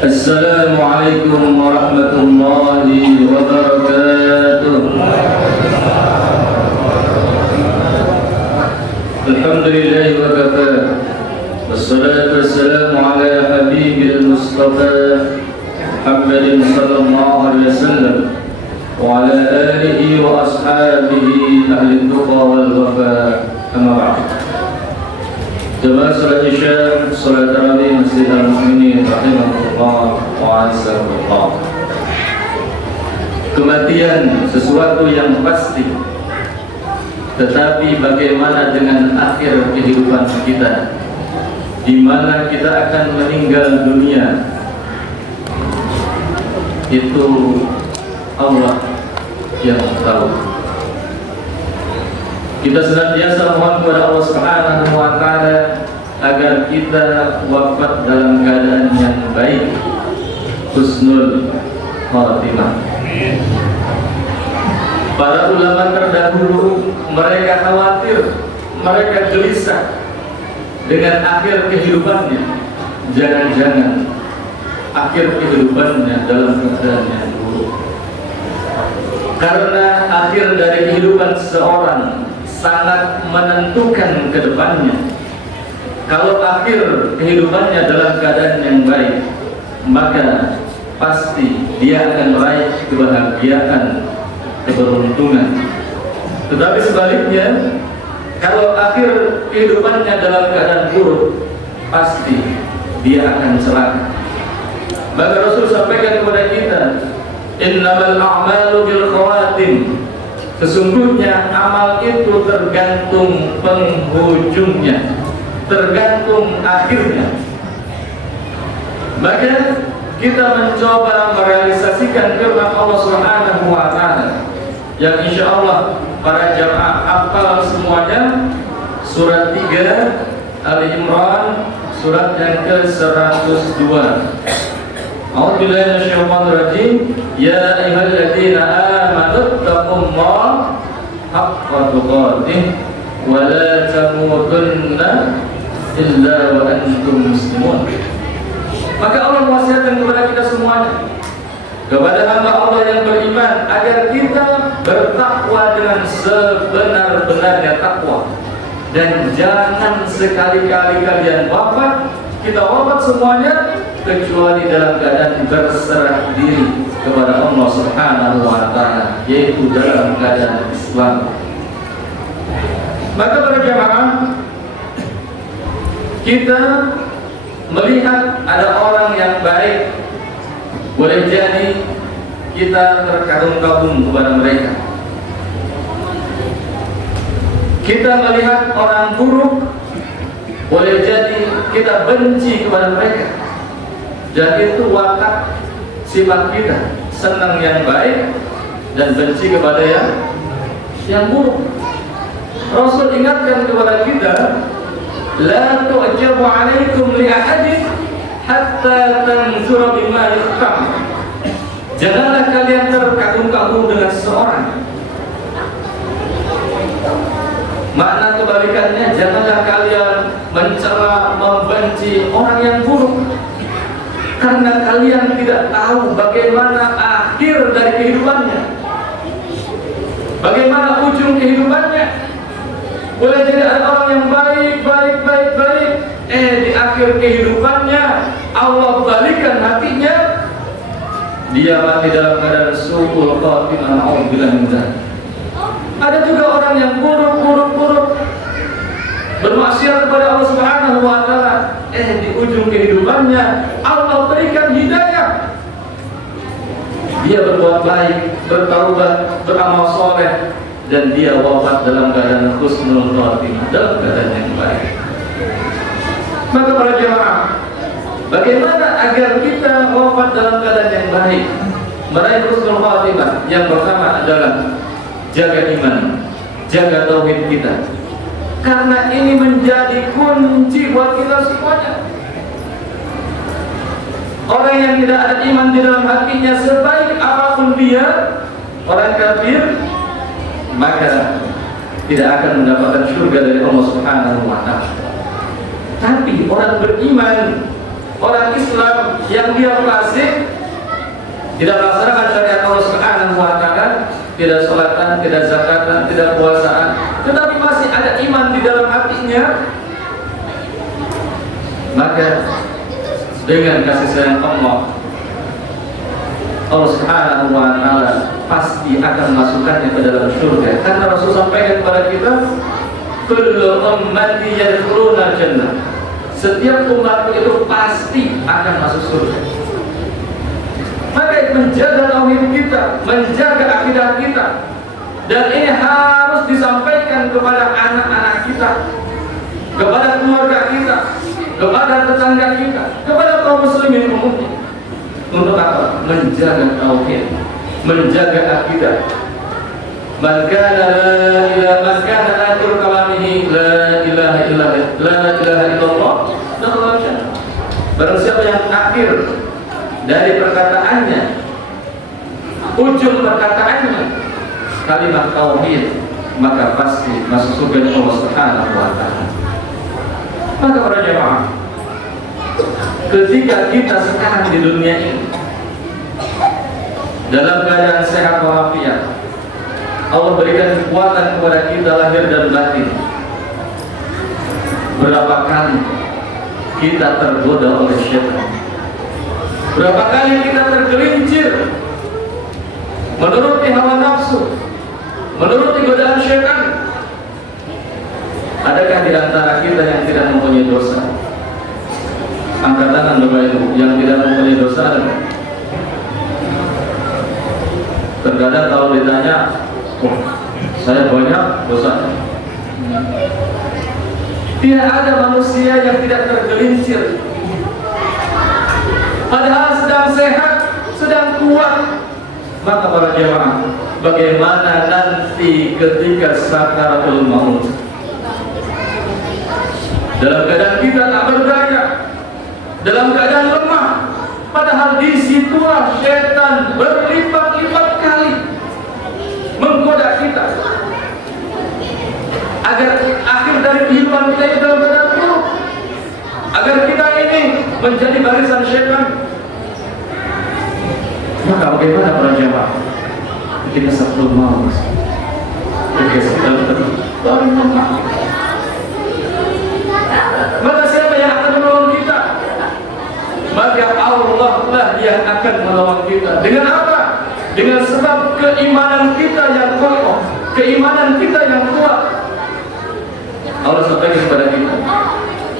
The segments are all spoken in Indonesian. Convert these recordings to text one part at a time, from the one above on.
Assalamualaikum warahmatullahi wabarakatuh. Alhamdulillahi wa kafa. Wassalatu wassalamu ala habibil mustafa Muhammadin sallallahu alaihi wasallam wa ala alihi wa ashabihi ahli tuqa wal wafa. Amma ba'd. Jemaah salat Isya, salat tarawih Masjid Al-Mu'minin rahimahullah wa azzaqullah. Kematian sesuatu yang pasti, tetapi bagaimana dengan akhir kehidupan kita, di mana kita akan meninggal dunia, itu Allah yang tahu. Kita senantiasa mohon kepada Allah Subhanahu wa Ta'ala agar kita wafat dalam keadaan yang baik, husnul khatimah. Para ulama terdahulu mereka khawatir, mereka gelisah dengan akhir kehidupannya. Jangan-jangan akhir kehidupannya dalam keadaan yang buruk. Karena akhir dari kehidupan seseorang sangat menentukan ke depannya. Kalau akhir kehidupannya dalam keadaan yang baik, maka pasti dia akan meraih kebahagiaan, keberuntungan. Tetapi sebaliknya, kalau akhir kehidupannya dalam keadaan buruk, pasti dia akan celaka. Maka Rasul sampaikan kepada kita, innamal a'malu bil khawatim. Sesungguhnya amal itu tergantung penghujungnya, tergantung akhirnya. Maka kita mencoba merealisasikan firman Allah Subhanahu wa Ta'ala yang insya Allah para jamaah hafal semuanya. Surat 3 Ali Imran, surat yang ke-102. A'udzubillahi minasyaitonir rajim. Ya ayyuhalladzina amanu taqullaha haqqa tuqatih wa la tamutunna illa wa antum muslimun. Maka Allah mewasiatkan kepada kita semuanya, kepada hamba Allah yang beriman, agar kita bertakwa dengan sebenar-benarnya takwa. Dan jangan sekali-kali kalian wafat, kita wafat semuanya, kecuali dalam keadaan berserah diri kepada Allah Subhanahu wa Ta'ala, yaitu dalam keadaan Islam. Maka para jamaah, kita melihat ada orang yang baik, boleh jadi kita terkagum-kagum kepada mereka. Kita melihat orang buruk, boleh jadi kita benci kepada mereka. Jadi itu watak sifat kita, senang yang baik dan benci kepada yang buruk. Rasul ingatkan kepada kita, la tu'jabu 'alaikum li ahadin hatta tanzura bima yakhfa. Janganlah kalian terkagum-kagum dengan seseorang. Makna kebalikannya, janganlah kalian mencela, membenci orang yang buruk, karena kalian tidak tahu bagaimana akhir dari kehidupannya, bagaimana ujung kehidupannya. Boleh jadi ada orang yang baik, di akhir kehidupannya Allah balikan hatinya, dia mati dalam keadaan su'ul khatimah, na'udzubillah min dzalik. Ada juga orang yang buruk, bermaksiat kepada Allah Subhanahu wa Ta'ala, di ujung kehidupannya Allah berikan hidayah. Dia berbuat baik, bertaubat, beramal soleh, dan dia wafat dalam keadaan husnul khatimah, dalam keadaan yang baik. Maka para jemaah, bagaimana agar kita wafat dalam keadaan yang baik, meraih husnul khatimah? Yang pertama adalah jaga iman, jaga tauhid kita, karena ini menjadi kunci buat kita semuanya. Orang yang tidak ada iman di dalam hatinya, sebaik apapun dia, orang kafir, maka tidak akan mendapatkan surga dari Allah Subhanahu wa Ta'ala. Tapi orang beriman, orang Islam yang dia fasik, tidak melaksanakan syariat Allah Subhanahu wa taala, tidak sholatan, tidak zakatan, tidak puasaan, tetapi masih ada iman di dalam hatinya, maka dengan kasih sayang Allah Subhanahu wa taala pasti akan masukkannya ke dalam surga. Karena Rasul sampaikan kepada kita, kullu ummati yadkhuluna jannah. Setiap umatku itu pasti akan masuk surga. Maka menjaga tauhid kita, menjaga akidah kita, dan ini harus disampaikan kepada anak-anak kita, kepada keluarga kita, kepada tetangga kita, kepada kaum muslimin umumnya. Untuk apa? Menjaga tauhid, menjaga akidah. Man kana akhir kalamihi la ilaha illallah, dakhala jannah. Barang siapa yang akhir dari perkataannya, ujung perkataannya kalimat tauhid, maka pasti masuk surga Allah Subhanahu wa taala. Maka para jemaah, ketika kita sekarang di dunia ini dalam keadaan sehat walafiat, Allah berikan kekuatan kepada kita lahir dan batin. Berapa kali kita tergoda oleh syaitan? Berapa kali kita tergelincir menuruti hawa nafsu, menuruti godaan syaitan? Adakah di antara kita yang tidak mempunyai dosa? Angkat tangan Bapak Ibu yang tidak mempunyai dosa ada? Terkadang kalau ditanya, oh, saya banyak dosa. Tidak ada manusia yang tidak tergelincir. Padahal sedang sehat, sedang kuat. Maka para jemaah, bagaimana nanti ketika sakaratul maut? Dalam keadaan kita tak berdaya, dalam keadaan lemah, padahal di situlah setan berlipat-lipat kali menggoda kita agar akhir dari kehidupan kita itu dalam keadaan buruk, agar kita ini menjadi barisan setan. Maka bagaimana para jemaah ketika sakaratul maut, ketika sedang paling lemah? Maka siapa yang akan menolong kita? Maka Allah lah yang akan menolong kita. Dengan apa? Dengan sebab keimanan kita yang kokoh, keimanan kita yang kuat. Allah sampaikan kepada kita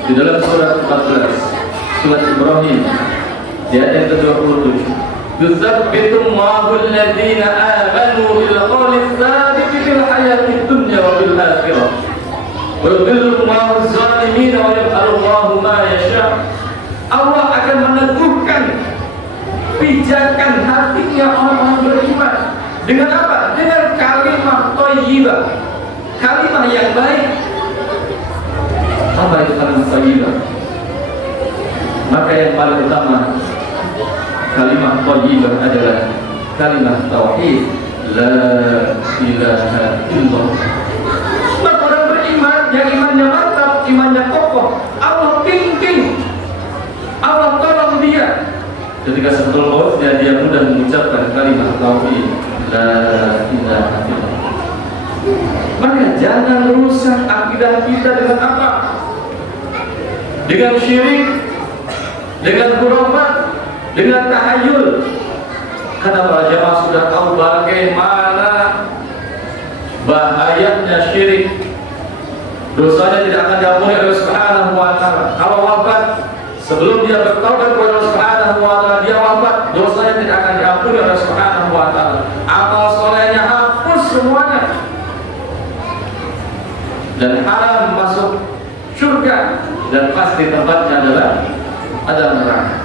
di dalam surat 14, surat Ibrahim, di ayat ke-27. Yutsabbitullahu alladziina aamanu bil qawli tsabiti fil hayatid dunya wa bil akhirah. Wa zalimin wa yaf'alullahu ma yasha. Allah akan meneguhkan pijakan hatinya orang-orang beriman. Dengan apa? Dengan kalimat thayyibah, kalimat yang baik. Apa itu kalimat thayyibah? Maka yang paling utama kalimat thayyibah adalah kalimat tauhid, la ilaha illallah. Orang beriman yang imannya mantap, imannya kokoh, Allah pimpin, Allah tolong dia. Ketika sebelum mautnya dia mudah mengucapkan kalimat tauhid, la ilaha illallah. Maka jangan rusak akidah kita dengan apa? Dengan syirik, dengan khurafat, dengan tahayul. Karena para jamaah sudah tahu bagaimana bahayanya syirik. Dosanya tidak akan diampuni oleh Subhanahu wa taala. Kalau wafat sebelum dia bertaubat kepada Allah Subhanahu wa taala, dia wafat, dosanya tidak akan diampuni oleh Subhanahu wa taala. Amal solehnya hapus semuanya. Dan haram masuk surga, dan pasti tempatnya adalah neraka.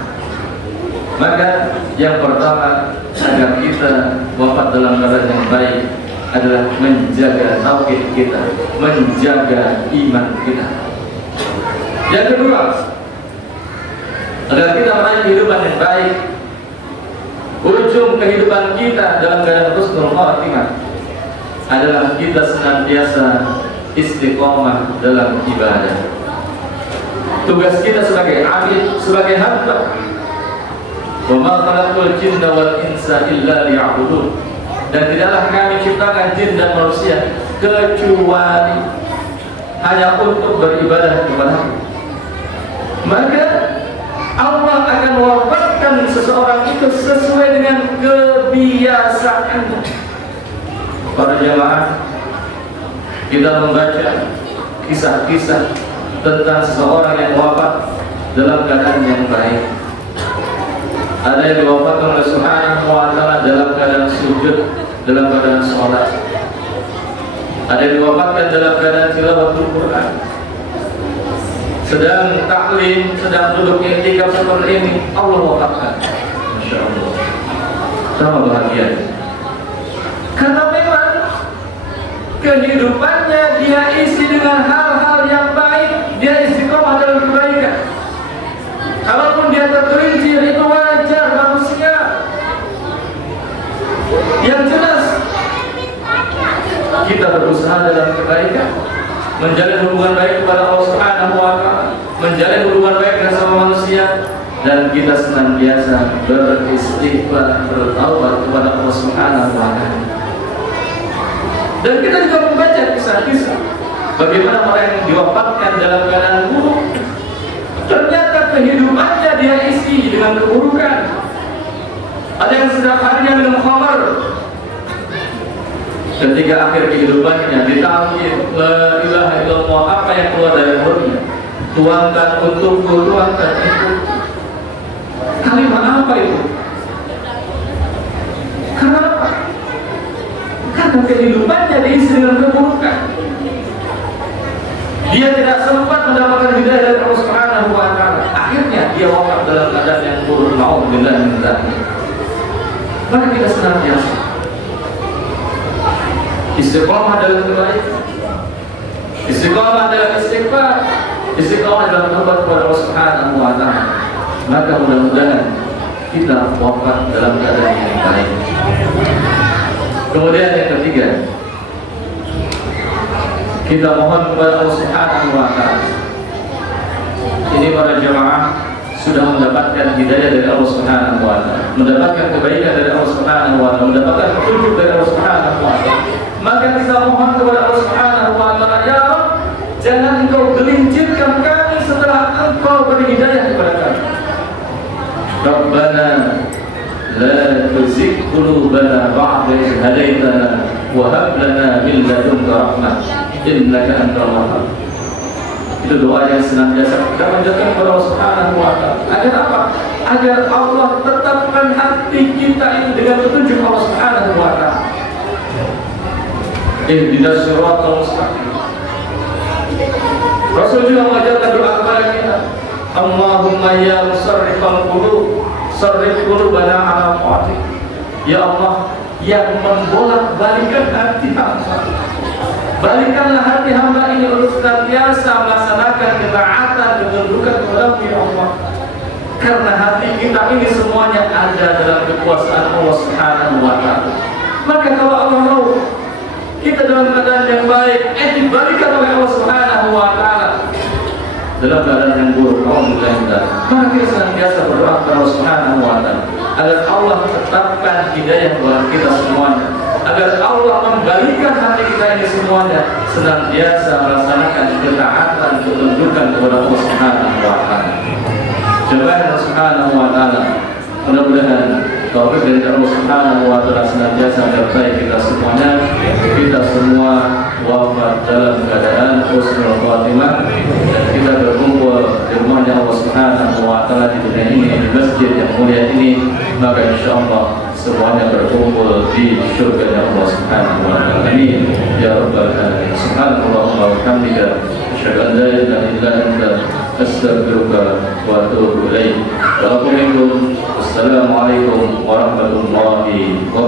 Maka yang pertama agar kita wafat dalam keadaan yang baik adalah menjaga tauhid kita, menjaga iman kita. Yang kedua, agar kita meraih kehidupan yang baik, ujung kehidupan kita dalam keadaan husnul khatimah adalah kita senantiasa istiqomah dalam ibadah. Tugas kita sebagai abid, sebagai hamba. Wa ma khalaqtul jinna wal insa illa liya'budun. Dan tidaklah kami ciptakan jin dan manusia kecuali hanya untuk beribadah kepada-Mu. Maka Allah akan wafatkan seseorang itu sesuai dengan kebiasaannya. Para jamaah, kita membaca kisah-kisah tentang seseorang yang wafat dalam keadaan yang baik. Ada yang diwafatkan oleh Subhanahu wa ta'ala dalam keadaan sujud, dalam keadaan sholat. Ada yang diwafatkan dalam keadaan tilawatul Quran, sedang taklim, sedang duduk i'tikaf seperti ini, Allah wafatkan. Masya Allah, sama bahagia. Karena memang kehidupannya dia isi dengan hal-hal yang baik, dia istiqomah dalam kebaikan. Kalaupun dia tergelincir, itu wajar manusia. Yang jelas kita berusaha dalam kebaikan, menjalin hubungan baik kepada Allah Subhanahu wa ta'ala, menjalin hubungan baik dengan sama manusia, dan kita senantiasa beristighfar, bertaubat kepada Allah Subhanahu wa ta'ala. Dan kita juga membaca kisah-kisah bagaimana orang yang diwafatkan dalam keadaan buruk, ternyata kehidupannya dia isi dengan keburukan. Ada yang sedang harinya minum khamar, ketika akhir kehidupannya ditanya, la ilaha illallah, apa yang keluar dari mulutnya? Tuangkan untukku, tuangkan itu. Kalimat apa itu? Kenapa? Karena kehidupannya diisi dengan keburukan. Dia tidak sempat mendapatkan hidayah dari Allah Subhanahu wa ta'ala. Akhirnya dia wafat dalam keadaan yang buruk. Na'udzubillah min dzalik. Maka kita senantiasa istiqomah dalam kebaikan, istiqomah dalam istighfar, istiqomah dalam taubat kepada Allah Subhanahu wa ta'ala. Maka mudah-mudahan kita wafat dalam keadaan yang baik. Kemudian yang ketiga, kita mohon kepada Allah Subhanahu wa ta'ala. Ini para jemaah sudah mendapatkan hidayah dari Allah Subhanahu wa ta'ala, mendapatkan kebaikan dari Allah Subhanahu wa ta'ala, mendapatkan petunjuk dari Allah Subhanahu wa ta'ala. Maka kita mohon kepada Allah Subhanahu wa ta'ala, ya Rabb, jangan Engkau gelincirkan kami setelah Engkau beri hidayah kepada kami. Rabbana la tuzigh qulubana ba'da idh hadaitana wa hab lana min ladunka rahmah innaka antal wahhab. Itu doa yang senantiasa kita panjatkan kepada Allah Subhanahu wa ta'ala. Agar apa? Agar Allah tetapkan hati kita ini dengan petunjuk Allah Subhanahu wa ta'ala. Ihdinas siratal mustaqim. Rasul juga mengajarkan doa kepada kita, Allahumma ya musarrifal qulub, sarrif qulubana ala ta'atik. Ya Allah yang membolak-balikan hati hamba, balikanlah hati hamba ini untuk senantiasa melaksanakan ketaatan, ketundukan kepada-Mu ya Allah. Karena hati kita ini semuanya ada dalam kekuasaan Allah Subhanahu wa ta'ala. Maka kalau Allah mau kita dalam keadaan yang baik, dibalikan oleh Allah Subhanahu wa ta'ala dalam keadaan yang buruk, maka kita senantiasa berdoa kepada Allah Subhanahu wa ta'ala agar Allah tetapkan hidayah kepada kita semuanya, agar Allah membalikan hati kita ini semuanya senantiasa melaksanakan ketaatan, ketundukan kepada Allah Subhanahu wa ta'ala. Jemaah Allah Subhanahu wa ta'ala, mudah-mudahan taufik dari Allah Subhanahu wa ta'ala senantiasa menyertai kita semuanya. Kita semua wafat dalam keadaan husnul khatimah, dan kita berkumpul di rumahnya Allah Subhanahu wa ta'ala di dunia ini, di masjid yang mulia ini. Maka insyaallah semuanya berkumpul di surga Allah Subhanahu wa ta'ala. Amin ya rabbal alamin. Subhanallah wa bihamdika, asyhadu an la ilaha illa anta, astaghfiruka wa atubu ilaik. Assalamualaikum warahmatullahi wabarakatuh.